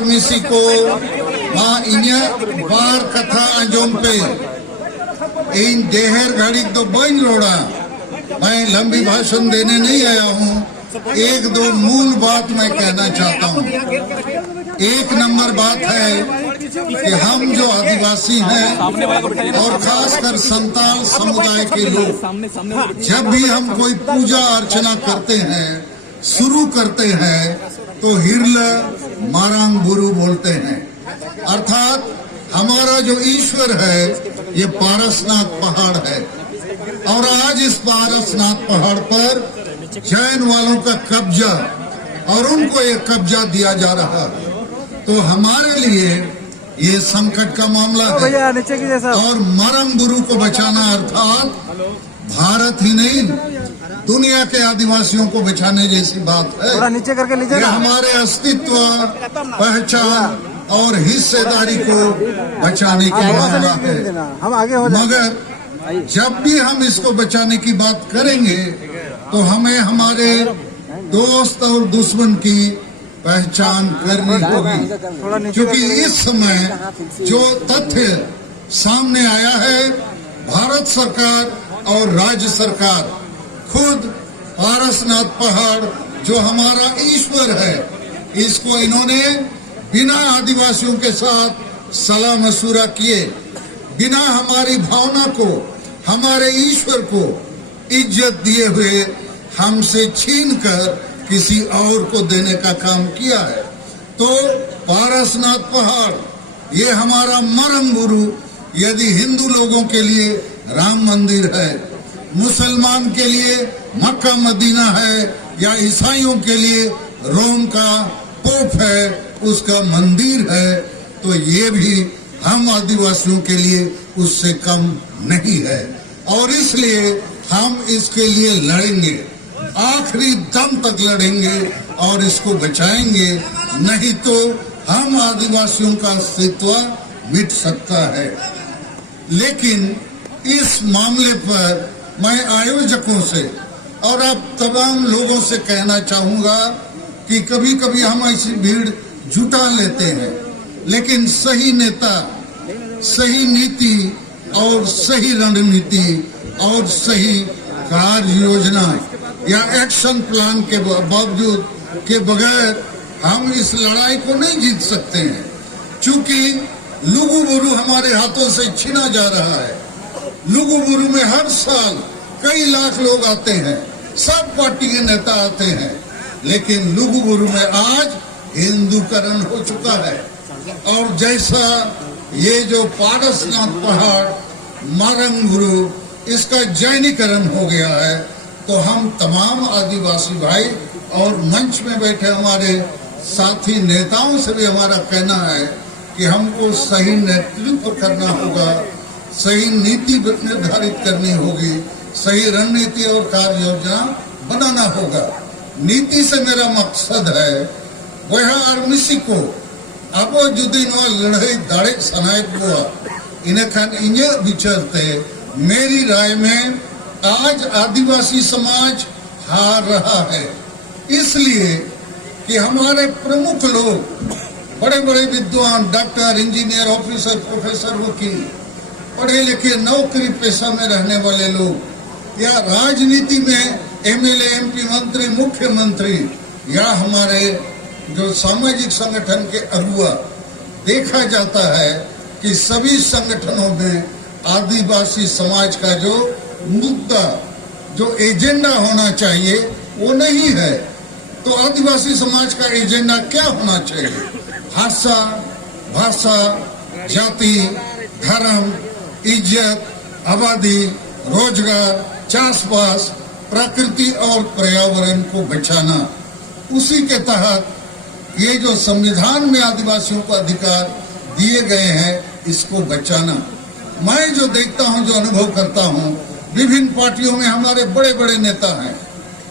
misi ko ma inya bar katha anjom pe in there घड़ी तो बन रोड़ा। मैं लंबी भाषण देने नहीं आया हूँ, एक दो मूल बात मैं कहना चाहता हूँ। एक नंबर बात है कि हम जो आदिवासी हैं और खासकर संताल समुदाय के लोग जब भी हम कोई पूजा अर्चना करते हैं, शुरू करते हैं, तो हिरल मारांग गुरु बोलते हैं। अर्थात हमारा जो ईश्वर है ये पारसनाथ पहाड़ है और आज इस पारसनाथ पहाड़ पर जैन वालों का कब्जा और उनको एक कब्जा दिया जा रहा है। तो हमारे लिए ये संकट का मामला है और मरंग गुरु को बचाना अर्थात भारत ही नहीं दुनिया के आदिवासियों को बचाने जैसी बात है। नीचे करके लीजिए। ये हमारे अस्तित्व, पहचान और हिस्सेदारी को बचाने का मामला है। हम आगे हो मगर जब भी हम इसको बचाने की बात करेंगे तो हमें हमारे दोस्त और दुश्मन की पहचान करनी होगी, क्योंकि इस समय जो तथ्य सामने आया है, भारत सरकार और राज्य सरकार खुद पारसनाथ पहाड़ जो हमारा ईश्वर है, इसको इन्होंने बिना आदिवासियों के साथ सलाह मशूरा किए, बिना हमारी भावना को, हमारे ईश्वर को इज्जत दिए हुए हमसे छीनकर किसी और को देने का काम किया है। तो पारसनाथ पहाड़ ये हमारा मरंग गुरु यदि हिंदू लोगों के लिए राम मंदिर है, मुसलमान के लिए मक्का मदीना है या ईसाइयों के लिए रोम का पोप है, उसका मंदिर है, तो ये भी हम आदिवासियों के लिए उससे कम नहीं है। और इसलिए हम इसके लिए लड़ेंगे, आखिरी दम तक लड़ेंगे और इसको बचाएंगे, नहीं तो हम आदिवासियों का अस्तित्व मिट सकता है। लेकिन इस मामले पर मैं आयोजकों से और अब तमाम लोगों से कहना चाहूंगा कि कभी कभी हम ऐसी भीड़ जुटा लेते हैं, लेकिन सही नेता, सही नीति और सही रणनीति और सही कार्य योजना या एक्शन प्लान के बावजूद के बगैर हम इस लड़ाई को नहीं जीत सकते हैं, क्योंकि लुगु बुरु हमारे हाथों से छीना जा रहा है। लुगु बुरु में हर साल कई लाख लोग आते हैं, सब पार्टी के नेता आते हैं, लेकिन लुगु बुरु में आज हिंदूकरण हो चुका है। और जैसा ये जो पारसनाथ पहाड़ मरंग गुरु इसका जैनीकरण हो गया है, तो हम तमाम आदिवासी भाई और मंच में बैठे हमारे साथी नेताओं से भी हमारा कहना है कि हमको सही नेतृत्व करना होगा, सही नीति निर्धारित करनी होगी, सही रणनीति और कार्य योजना बनाना होगा। नीति से मेरा मकसद है वह आर्मिसी को अब जुदी लड़ाई दाड़े सनायक हुआ इन्हें खान इन्हें विचारते मेरी राय में आज आदिवासी समाज हार रहा है, इसलिए कि हमारे प्रमुख लोग, बड़े बड़े विद्वान, डॉक्टर, इंजीनियर, ऑफिसर, प्रोफेसर, वकील, पढ़े लिखे नौकरी पेशा में रहने वाले लोग या राजनीति में एमएलए, एमपी, मंत्री, मुख्यमंत्री या हमारे जो सामाजिक संगठन के अगुआ, देखा जाता है कि सभी संगठनों में आदिवासी समाज का जो मुद्दा, जो एजेंडा होना चाहिए वो नहीं है। तो आदिवासी समाज का एजेंडा क्या होना चाहिए? भाषा, भाषा, जाति, धर्म, इज्जत, आबादी, रोजगार, चासपास, प्रकृति और पर्यावरण को बचाना। उसी के तहत ये जो संविधान में आदिवासियों को अधिकार दिए गए हैं, इसको बचाना। मैं जो देखता हूं, जो अनुभव करता हूं, विभिन्न पार्टियों में हमारे बड़े बड़े नेता हैं,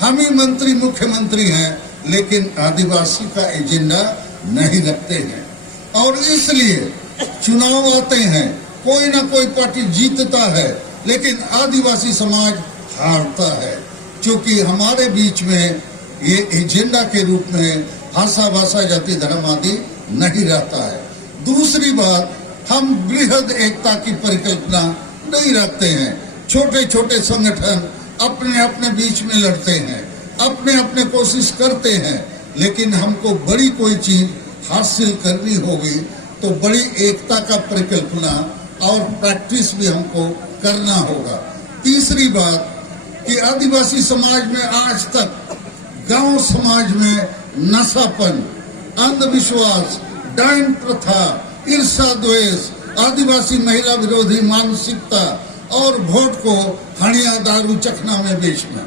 हम ही मंत्री, मुख्यमंत्री हैं, लेकिन आदिवासी का एजेंडा नहीं रखते हैं। और इसलिए चुनाव आते हैं, कोई ना कोई पार्टी जीतता है, लेकिन आदिवासी समाज हारता है, क्योंकि हमारे बीच में ये एजेंडा के रूप में भाषा, जाति, धर्म आदि नहीं रहता है। दूसरी बात, हम बृहद एकता की परिकल्पना नहीं रखते हैं। छोटे छोटे संगठन अपने अपने बीच में लड़ते हैं, अपने अपने कोशिश करते हैं, लेकिन हमको बड़ी कोई चीज हासिल करनी होगी तो बड़ी एकता का परिकल्पना और प्रैक्टिस भी हमको करना होगा। तीसरी बात कि आदिवासी समाज में आज तक गांव समाज में नशापन, अंधविश्वास, डायन प्रथा, ईर्षा द्वेष, आदिवासी महिला विरोधी मानसिकता और वोट को हणिया दारू चखना में बेचना,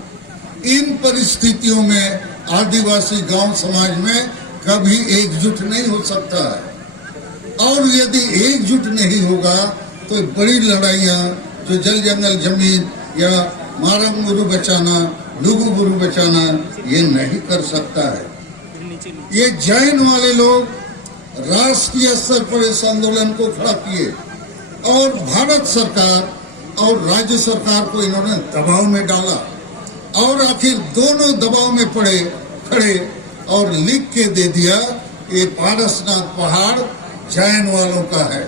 इन परिस्थितियों में आदिवासी गांव समाज में कभी एकजुट नहीं हो सकता है। और यदि एकजुट नहीं होगा तो बड़ी लड़ाइयां जो जल जंगल जमीन या मारंग बुरु बचाना, लुगु बुरु बचाना, ये नहीं कर सकता है। ये जैन वाले लोग राष्ट्रीय स्तर पर इस आंदोलन को खड़ा किए और भारत सरकार और राज्य सरकार को इन्होंने दबाव में डाला और आखिर दोनों दबाव में पड़े खड़े और लिख के दे दिया ये पारसनाथ पहाड़ जैन वालों का है।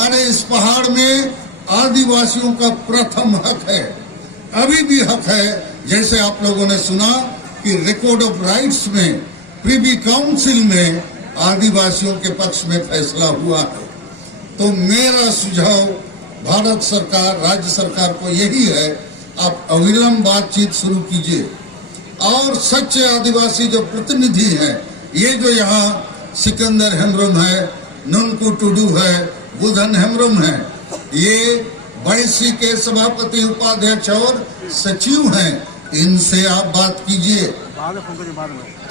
अरे इस पहाड़ में आदिवासियों का प्रथम हक है, अभी भी हक है। जैसे आप लोगों ने सुना कि रिकॉर्ड ऑफ राइट्स में प्रिवी काउंसिल में आदिवासियों के पक्ष में फैसला हुआ है। तो मेरा सुझाव भारत सरकार, राज्य सरकार को यही है, आप अविलंब बातचीत शुरू कीजिए और सच्चे आदिवासी जो प्रतिनिधि हैं, ये जो यहाँ सिकंदर हेम्ब्रम है, नुनकू टुडू है, बुधन हेम्ब्रम है, ये बाईसी के सभापति, उपाध्यक्ष और सचिव हैं, इनसे आप बात कीजिए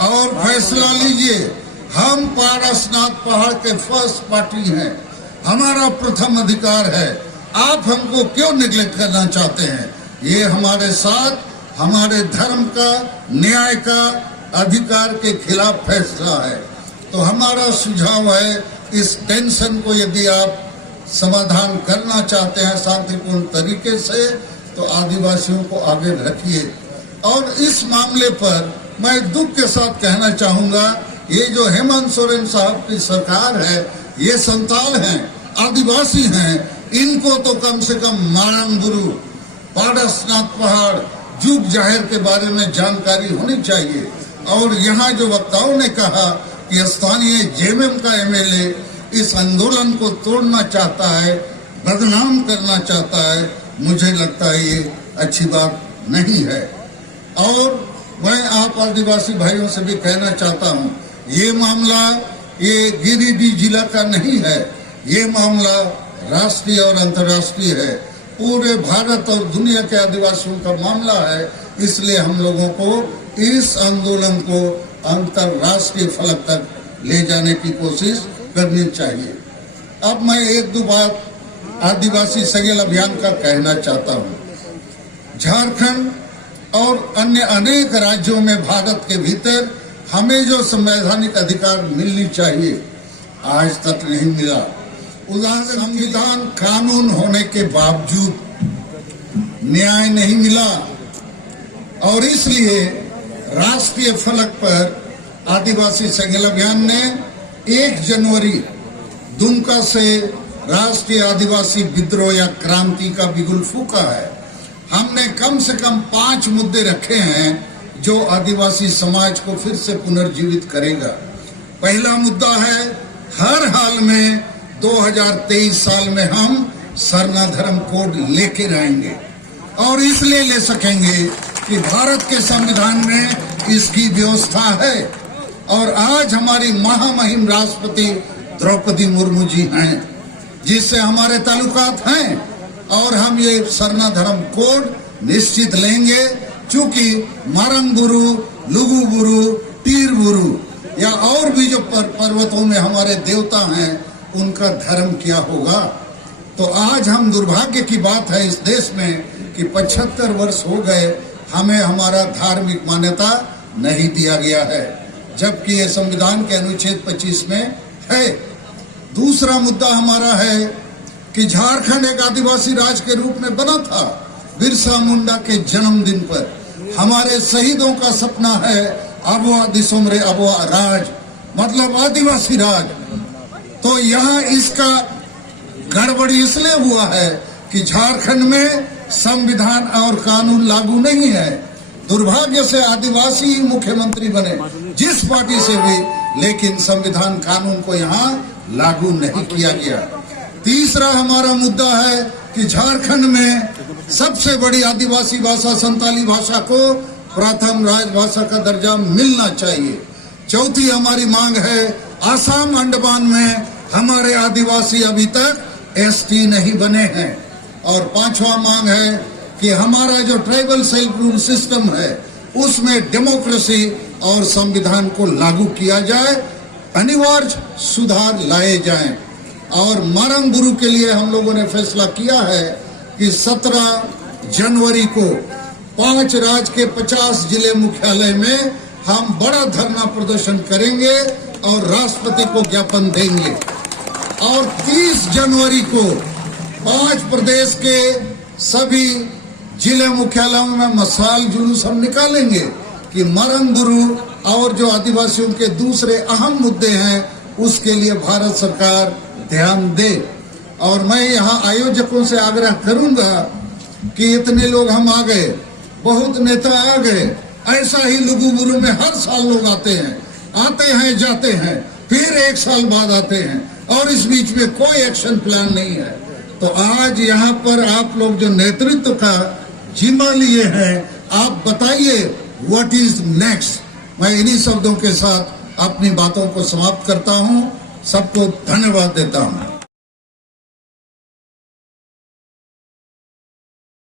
और फैसला लीजिए। हम पारसनाथ पहाड़ के फर्स्ट पार्टी हैं, हमारा प्रथम अधिकार है। आप हमको क्यों निगलेक्ट करना चाहते हैं? ये हमारे साथ हमारे धर्म का, न्याय का, अधिकार के खिलाफ फैसला है। तो हमारा सुझाव है, इस टेंशन को यदि आप समाधान करना चाहते हैं शांतिपूर्ण तरीके से, तो आदिवासियों को आगे रखिए। और इस मामले पर मैं दुख के साथ कहना चाहूंगा, ये जो हेमंत सोरेन साहब की सरकार है, ये संताल हैं, आदिवासी हैं, इनको तो कम से कम मारंग बुरु, पारसनाथ पहाड़, जुग जाहिर के बारे में जानकारी होनी चाहिए। और यहाँ जो वक्ताओं ने कहा कि स्थानीय जेएमएम का एमएलए इस आंदोलन को तोड़ना चाहता है, बदनाम करना चाहता है, मुझे लगता है ये अच्छी बात नहीं है। और मैं आप आदिवासी भाइयों से भी कहना चाहता हूँ, ये मामला ये गिरिडीह जिला का नहीं है, ये मामला राष्ट्रीय और अंतर्राष्ट्रीय है, पूरे भारत और दुनिया के आदिवासियों का मामला है। इसलिए हम लोगों को इस आंदोलन को अंतर्राष्ट्रीय फलक तक ले जाने की कोशिश करनी चाहिए। अब मैं एक दो बात आदिवासी सगेल अभियान का कहना चाहता हूँ। झारखंड और अन्य अनेक राज्यों में भारत के भीतर हमें जो संवैधानिक अधिकार मिलनी चाहिए, आज तक नहीं मिला। उदाहरण, संविधान कानून होने के बावजूद न्याय नहीं मिला और इसलिए राष्ट्रीय फलक पर आदिवासी सगेल अभियान ने 1 जनवरी दुमका से राष्ट्रीय आदिवासी विद्रोह या क्रांति का बिगुल फूका है। हमने कम से कम 5 मुद्दे रखे हैं जो आदिवासी समाज को फिर से पुनर्जीवित करेगा। पहला मुद्दा है, हर हाल में 2023 साल में हम सरना धर्म कोड लेकर आएंगे और इसलिए ले सकेंगे कि भारत के संविधान में इसकी व्यवस्था है। और आज हमारी महामहिम राष्ट्रपति द्रौपदी मुर्मू जी हैं, जिससे हमारे ताल्लुकात हैं और हम ये सरना धर्म कोड निश्चित लेंगे। चूंकि मारंग बुरु, लुगु बुरु, टीर बुरु या और भी जो पर्वतों में हमारे देवता हैं, उनका धर्म क्या होगा। तो आज हम दुर्भाग्य की बात है इस देश में कि 75 वर्ष हो गए हमें हमारा धार्मिक मान्यता नहीं दिया गया है, जबकि ये संविधान के अनुच्छेद 25 में है। दूसरा मुद्दा हमारा है कि झारखंड एक आदिवासी राज्य के रूप में बना था बिरसा मुंडा के जन्मदिन पर। हमारे शहीदों का सपना है अबुआ दिसोमरे अबुआ राज, मतलब आदिवासी राज। तो यहाँ इसका गड़बड़ी इसलिए हुआ है कि झारखंड में संविधान और कानून लागू नहीं है। दुर्भाग्य से आदिवासी ही मुख्यमंत्री बने जिस पार्टी से भी, लेकिन संविधान कानून को यहाँ लागू नहीं किया गया। तीसरा हमारा मुद्दा है कि झारखंड में सबसे बड़ी आदिवासी भाषा संताली भाषा को प्रथम राजभाषा का दर्जा मिलना चाहिए। चौथी हमारी मांग है, आसाम अंडमान में हमारे आदिवासी अभी तक एसटी नहीं बने हैं। और पांचवा मांग है कि हमारा जो ट्राइबल सेल्फ रूल सिस्टम है उसमें डेमोक्रेसी और संविधान को लागू किया जाए, अनिवार्य सुधार लाए जाएं। और मारंग गुरु के लिए हम लोगों ने फैसला किया है कि 17 जनवरी को 5 राज्य के 50 जिले मुख्यालय में हम बड़ा धरना प्रदर्शन करेंगे और राष्ट्रपति को ज्ञापन देंगे। और 30 जनवरी को 5 प्रदेश के सभी जिले मुख्यालयों में मशाल जुलूस हम निकालेंगे कि मारंग गुरु और जो आदिवासियों के दूसरे अहम मुद्दे हैं उसके लिए भारत सरकार ध्यान दे। और मैं यहाँ आयोजकों से आग्रह करूंगा कि इतने लोग हम आ गए, बहुत नेता आ गए, ऐसा ही लुगुबुरु में हर साल लोग आते हैं जाते हैं, फिर 1 साल बाद आते हैं और इस बीच में कोई एक्शन प्लान नहीं है। तो आज यहाँ पर आप लोग जो नेतृत्व का जिम्मा लिए हैं, आप बताइए व्हाट इज नेक्स्ट। मैं इन्हीं शब्दों के साथ अपनी बातों को समाप्त करता हूँ। सबको धन्यवाद देता हूँ।